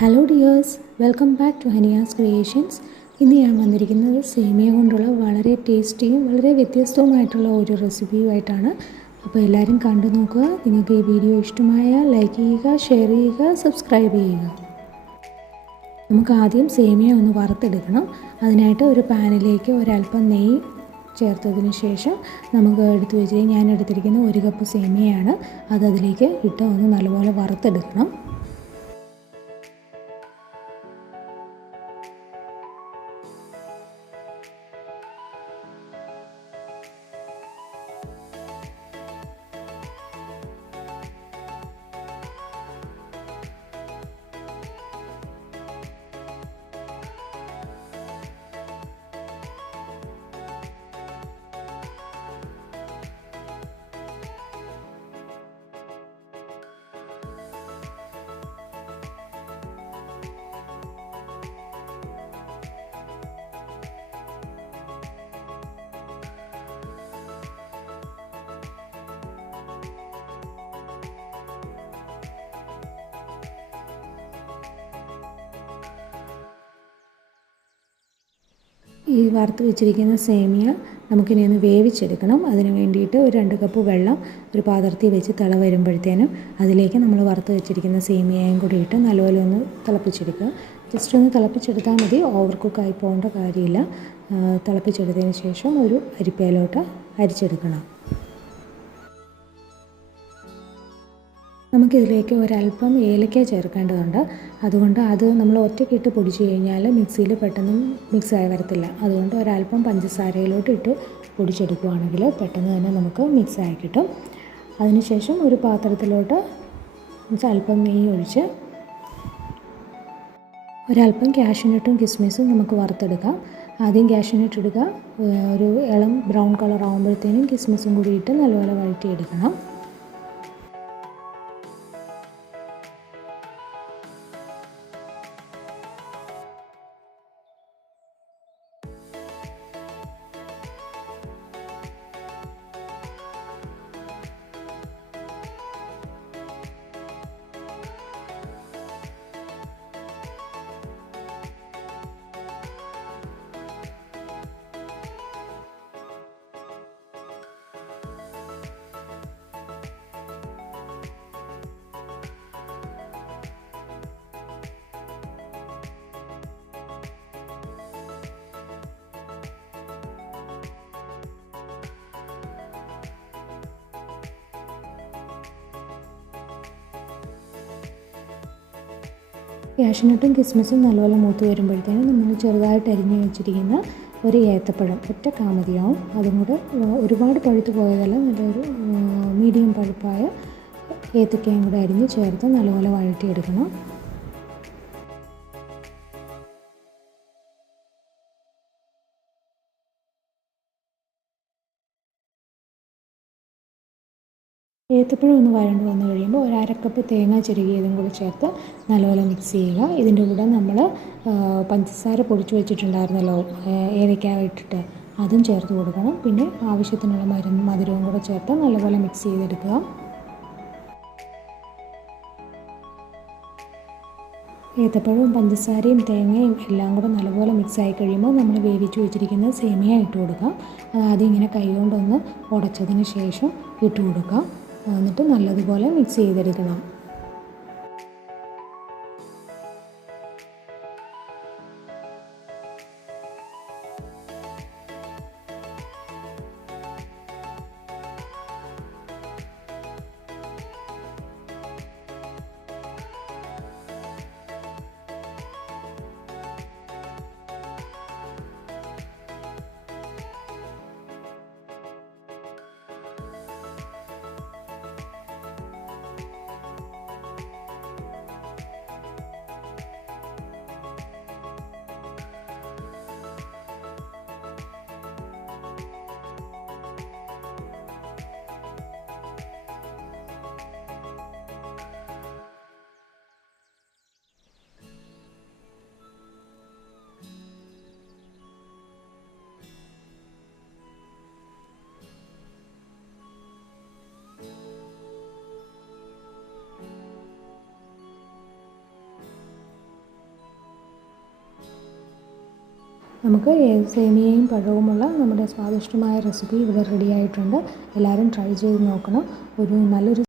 Hello dears, welcome back to Haniya's creations. ഇന്ന് ഞാൻ വന്നിരിക്കുന്നത് സേമിയ കൊണ്ടുള്ള വളരെ ടേസ്റ്റിയും വളരെ വ്യത്യസ്തവുമായിട്ടുള്ള ഒരു റെസിപ്പിയുമായിട്ടാണ്. അപ്പോൾ എല്ലാവരും കണ്ടു നോക്കുക. നിങ്ങൾക്ക് ഈ വീഡിയോ ഇഷ്ടമായാൽ ലൈക്ക് ചെയ്യുക, ഷെയർ ചെയ്യുക, സബ്സ്ക്രൈബ് ചെയ്യുക. നമുക്ക് ആദ്യം സേമിയ ഒന്ന് വറുത്തെടുക്കണം. അതിനായിട്ട് ഒരു പാനിലേക്ക് ഒരല്പം നെയ്യ് ചേർത്തതിന് ശേഷം നമുക്ക് ഞാൻ എടുത്തിരിക്കുന്ന 1 കപ്പ് സേമിയയാണ്. അതിലേക്ക് ഇട്ട് ഒന്ന് നല്ലപോലെ വറുത്തെടുക്കണം. ഈ വറുത്ത് വെച്ചിരിക്കുന്ന സേമിയ നമുക്കിനി ഒന്ന് വേവിച്ചെടുക്കണം. അതിന് വേണ്ടിയിട്ട് ഒരു 2 കപ്പ് വെള്ളം ഒരു പാത്രത്തിൽ വെച്ച് തിള വരുമ്പോഴത്തേനും അതിലേക്ക് നമ്മൾ വറുത്ത് വെച്ചിരിക്കുന്ന സേമിയയും കൂടി ഇട്ട് നല്ലപോലെ ഒന്ന് തിളപ്പിച്ചെടുക്കുക. ജസ്റ്റ് ഒന്ന് തിളപ്പിച്ചെടുത്താൽ മതി, ഓവർ കുക്കായി പോകേണ്ട കാര്യമില്ല. തിളപ്പിച്ചെടുത്തതിന് ശേഷം ഒരു അരിപ്പയിലോട്ട് അരിച്ചെടുക്കണം. നമുക്കിതിലേക്ക് ഒരല്പം ഏലക്ക ചേർക്കേണ്ടതുണ്ട്. അതുകൊണ്ട് അത് നമ്മൾ ഒറ്റയ്ക്കിട്ട് പൊടിച്ച് കഴിഞ്ഞാൽ മിക്സിയിൽ പെട്ടെന്ന് മിക്സായി വരത്തില്ല. അതുകൊണ്ട് ഒരല്പം പഞ്ചസാരയിലോട്ട് ഇട്ട് പൊടിച്ചെടുക്കുകയാണെങ്കിൽ പെട്ടെന്ന് തന്നെ നമുക്ക് മിക്സായി കിട്ടും. അതിനുശേഷം ഒരു പാത്രത്തിലോട്ട് അല്പം നെയ്യ് ഒഴിച്ച് ഒരല്പം കാഷ്യൂനട്ടും കിസ്മിസും നമുക്ക് വറുത്തെടുക്കാം. ആദ്യം കാഷ്യൂനട്ട് ഇടുക. ഒരു ഇളം ബ്രൗൺ കളർ ആകുമ്പോഴത്തേനും കിസ്മിസും കൂടി ഇട്ട് നല്ലപോലെ വഴറ്റിയെടുക്കണം. കാഷ്യൂനട്ടും കിസ്മിസും നല്ലപോലെ മൂത്ത് വരുമ്പോഴത്തേനും നമ്മൾ ചെറുതായിട്ട് അരിഞ്ഞ് വെച്ചിരിക്കുന്ന ഒരു ഏത്തപ്പഴം ഒറ്റ കാമതിയാവും. അതും കൂടെ ഒരുപാട് പഴുത്ത് പോയതല്ല, നല്ലൊരു മീഡിയം പഴുപ്പായ ഏത്തക്കയും കൂടെ അരിഞ്ഞ് ചേർത്ത് നല്ലപോലെ വഴറ്റിയെടുക്കണം. ഏത്തപ്പഴം ഒന്ന് വഴണ്ട് വന്നു കഴിയുമ്പോൾ ഒരു 1/2 കപ്പ് തേങ്ങ ചിരകിയതും കൂടി ചേർത്ത് നല്ലപോലെ മിക്സ് ചെയ്യുക. ഇതിൻ്റെ കൂടെ നമ്മൾ പഞ്ചസാര പൊടിച്ച് വെച്ചിട്ടുണ്ടായിരുന്നല്ലോ, ഏലക്ക ഇട്ടിട്ട്, അതും ചേർത്ത് കൊടുക്കണം. പിന്നെ ആവശ്യത്തിനുള്ള മധുരവും കൂടെ ചേർത്ത് നല്ലപോലെ മിക്സ് ചെയ്തെടുക്കുക. ഏത്തപ്പഴവും പഞ്ചസാരയും തേങ്ങയും എല്ലാം കൂടെ നല്ലപോലെ മിക്സായി കഴിയുമ്പോൾ നമ്മൾ വേവിച്ച് വെച്ചിരിക്കുന്ന സേമിയ ഇട്ട് കൊടുക്കാം. അത് ആദ്യം ഇങ്ങനെ കൈകൊണ്ടൊന്ന് ഉടച്ചതിന് ശേഷം ഇട്ട് കൊടുക്കാം. എന്നിട്ട് നല്ലതുപോലെ മിക്സ് ചെയ്തെടുക്കണം. നമുക്ക് സേമിയയും പഴവുമുള്ള നമ്മുടെ സ്വാദിഷ്ടമായ റെസിപ്പി ഇവിടെ റെഡി ആയിട്ടുണ്ട്. എല്ലാവരും ട്രൈ ചെയ്ത് നോക്കണം. ഒരു നല്ലൊരു